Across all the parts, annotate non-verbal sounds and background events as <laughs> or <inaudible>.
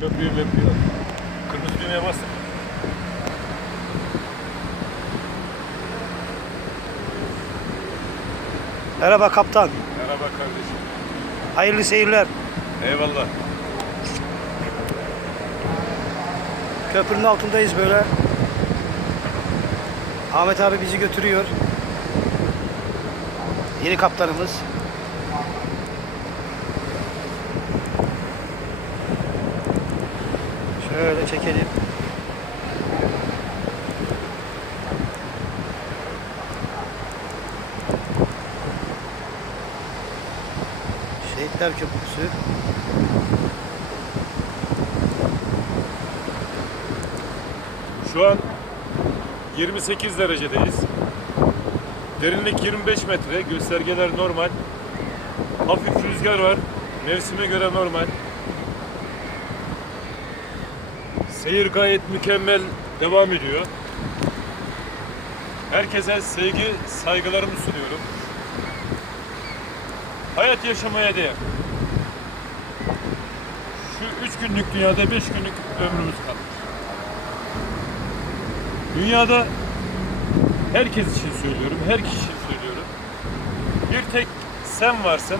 Köprüyü bekliyor. Kırmızı düğmeye bastık. Merhaba kaptan. Merhaba kardeşim. Hayırlı seyirler. Eyvallah. Köprünün altındayız böyle. Ahmet abi bizi götürüyor. Yeni kaptanımız. Şöyle çekelim. Şehitler Köprüsü. Şu an 28 derecedeyiz. Derinlik 25 metre. Göstergeler normal. Hafif rüzgar var. Mevsime göre normal. Seyir gayet mükemmel devam ediyor. Herkese sevgi, saygılarımı sunuyorum. Hayat yaşamaya değer. Şu üç günlük dünyada beş günlük ömrümüz kaldı. Dünyada herkes için söylüyorum, her kişi için söylüyorum. Bir tek sen varsın.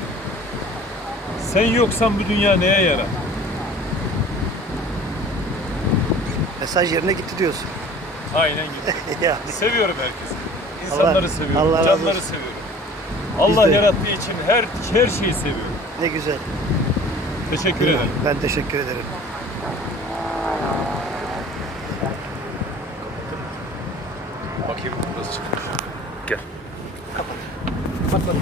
Sen yoksan bu dünya neye yarar? Mesaj yerine gitti diyorsun. Aynen <laughs> ya. seviyorum herkesi. İnsanları Allah- seviyorum, Allah razı canları olsun. seviyorum. Allah de. yarattığı için her her şeyi seviyorum. Ne güzel. Teşekkür ederim. Ben teşekkür ederim. Bakayım nasıl çıkıyor. Gel. Kapat bakalım.